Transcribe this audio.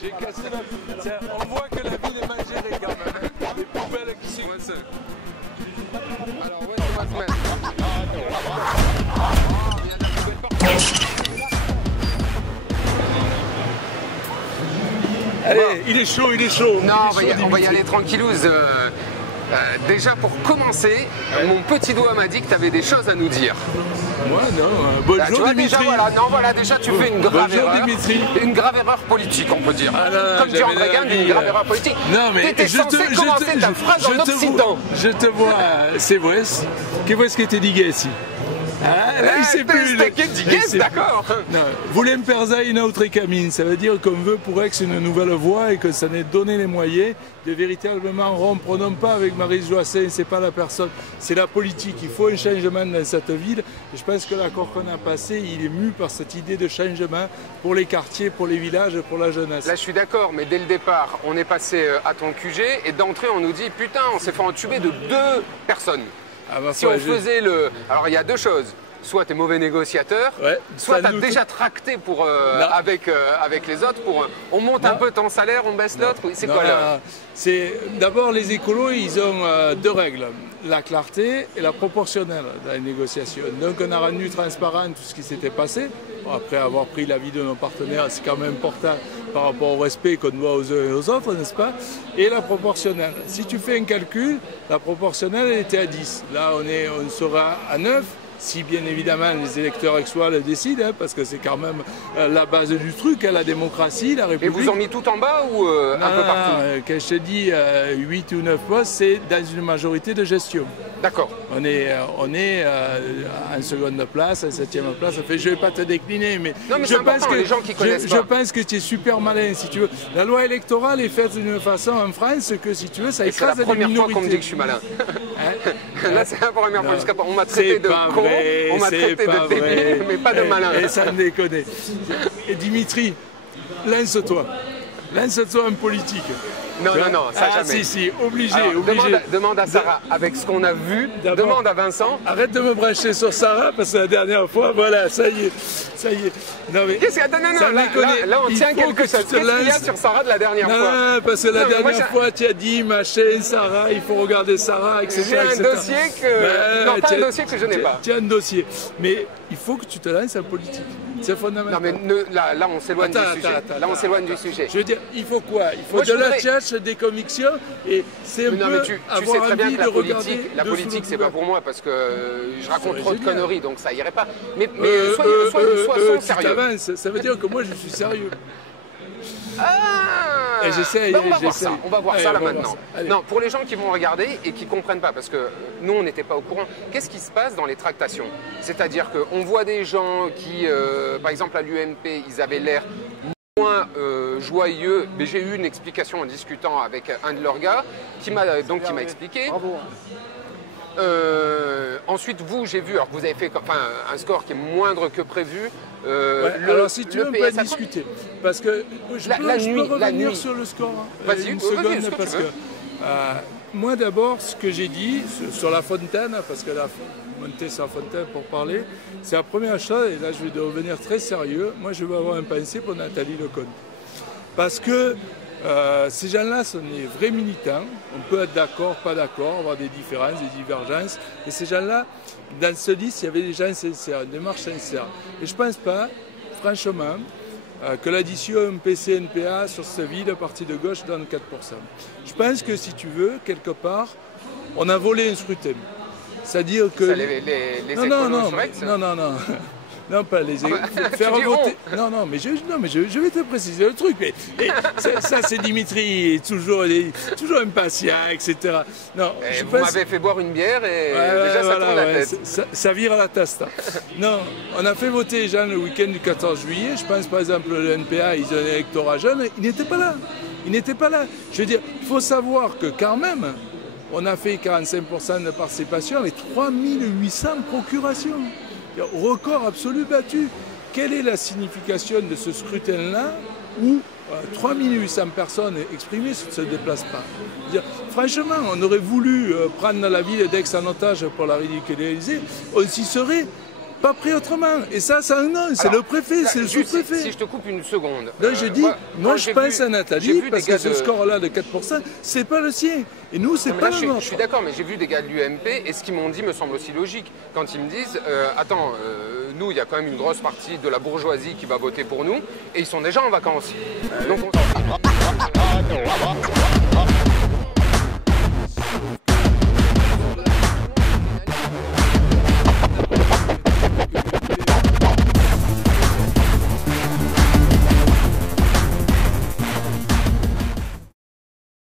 J'ai cassé la... On voit que la ville est mal gérée quand même. Les poubelles qui sont... Alors, ouais, on va se mettre. Allez, il est chaud, il est chaud. Non, on va y aller tranquillouze. Déjà, pour commencer, mon petit doigt m'a dit que tu avais des choses à nous dire. Moi, non. Bonjour, tu vois, Dimitri. Déjà, tu fais une grave Bonjour, erreur. Dimitri. Une grave erreur politique, on peut dire. Ah, non, comme dit André Gand, une grave erreur politique. Non, mais tu étais censé commencer ta phrase en occitan. Je te vois, c'est vrai. Qu'est-ce que tu dis ici? Ah, là, il sait plus. D'accord. Volem perza une autre camine, ça veut dire qu'on veut pour Aix une nouvelle voie et que ça n'est donné les moyens de véritablement rompre, non pas avec Marie Joassin, c'est pas la personne, c'est la politique. Il faut un changement dans cette ville. Et je pense que l'accord qu'on a passé, il est mu par cette idée de changement pour les quartiers, pour les villages, pour la jeunesse. Là, je suis d'accord, mais dès le départ, on est passé à ton QG et d'entrée, on nous dit putain, on s'est fait entuber de 2 personnes. Si on faisait le... Alors il y a 2 choses. Soit tu es mauvais négociateur, soit tu as déjà tracté pour, avec les autres. On monte un peu ton salaire, on baisse l'autre. C'est quoi là? D'abord, les écolos, ils ont 2 règles. La clarté et la proportionnelle dans les négociations. Donc on a rendu transparent tout ce qui s'était passé. Bon, après avoir pris l'avis de nos partenaires, c'est quand même important par rapport au respect qu'on doit aux uns et aux autres, n'est-ce pas? Et la proportionnelle. Si tu fais un calcul, la proportionnelle elle était à 10. Là, on sera à 9. Si bien évidemment les électeurs aixois le décident, hein, parce que c'est quand même la base du truc, hein, la démocratie, la République. Et vous en mis tout en bas ou un peu partout? Quand je te dis 8 ou 9 postes, c'est dans une majorité de gestion. D'accord. On est en seconde place, en 7e place. Enfin, je ne vais pas te décliner, mais, non, mais je pense que les gens qui connaissent je pense que tu es super malin, si tu veux. La loi électorale est faite d'une façon en France que, si tu veux, ça écrase des minorités. C'est la première fois qu'on me dit que je suis malin. Là, c'est la première fois. Jusqu'à on m'a traité de con, on m'a traité de débile, mais pas de malin. Et ça me déconne. Et Dimitri, lance-toi. Lance-toi en politique. Non, ça jamais. Si, obligé. Demande à Sarah, avec ce qu'on a vu, demande à Vincent. Arrête de me brancher sur Sarah, parce que la dernière fois, voilà, ça y est. Non, mais qu'est-ce que là, on tient quelque chose. Qu'est-ce qu'il y a sur Sarah de la dernière fois? Non, parce que la dernière fois, tu as dit, machin, Sarah, il faut regarder Sarah, etc. J'ai un dossier que... Non, pas un dossier que je n'ai pas. Tu as un dossier. Mais il faut que tu te lances en politique. C'est fondamental. Non, mais là, on s'éloigne du sujet. Là, on s'éloigne du sujet. Je veux dire, il faut quoi? Il faut de la tchatche, des convictions, et c'est un peu mais tu sais très bien que la politique, c'est pas pour moi, parce que je raconte trop de conneries, donc ça irait pas. Mais soyons sérieux. Ça veut dire que moi, je suis sérieux. Ah, et j'essaye. On va voir ça là maintenant. Non, pour les gens qui vont regarder et qui ne comprennent pas, parce que nous, on n'était pas au courant, qu'est-ce qui se passe dans les tractations? C'est-à-dire qu'on voit des gens qui, par exemple à l'UMP, ils avaient l'air moins joyeux, mais j'ai eu une explication en discutant avec un de leurs gars qui m'a expliqué. Bravo. Ensuite, vous, j'ai vu, alors que vous avez fait un score qui est moindre que prévu. Alors, si tu veux, on peut discuter. Parce que je peux revenir sur le score. Vas-y, une seconde, parce que moi, d'abord, ce que j'ai dit sur la fontaine, parce que la montée sur la fontaine pour parler, c'est la première chose, et là, je vais devenir très sérieux. Moi, je veux avoir un pensée pour Nathalie Lecomte. Parce que ces gens-là sont des vrais militants. On peut être d'accord, pas d'accord, avoir des différences, des divergences. Et ces gens-là, dans ce liste, il y avait des gens sincères, des démarches sincères. Et je ne pense pas, franchement, que l'addition PC-NPA sur cette ville, parti de gauche, donne 4%. Je pense que, si tu veux, quelque part, on a volé un scrutin. C'est-à-dire que... Ça, les non. Non, pas les faire voter. Non, mais je vais te préciser le truc. Mais ça, c'est Dimitri, toujours impatient, etc. Non, vous m'avez fait boire une bière et déjà ça tourne la tête. Ça vire à la tasta. Non, on a fait voter les gens le week-end du 14 juillet. Je pense par exemple le NPA, ils ont un électorat jeune. Ils n'étaient pas là. Je veux dire, il faut savoir que quand même, on a fait 45% de participation avec 3800 procurations. Record absolu battu. Quelle est la signification de ce scrutin-là où 3800 personnes exprimées ne se déplacent pas? Franchement, on aurait voulu prendre la ville d'Aix en otage pour la ridiculiser, on s'y serait pas pris autrement. Et ça non, c'est le préfet, c'est le sous-préfet. Si je te coupe une seconde. Donc je dis, moi je pense à Nathalie, parce que ce score-là de 4%, c'est pas le sien. Et nous, c'est pas le nôtre. Je suis d'accord, mais j'ai vu des gars de l'UMP, et ce qu'ils m'ont dit me semble aussi logique. Quand ils me disent, attends, nous, il y a quand même une grosse partie de la bourgeoisie qui va voter pour nous, et ils sont déjà en vacances. Donc on...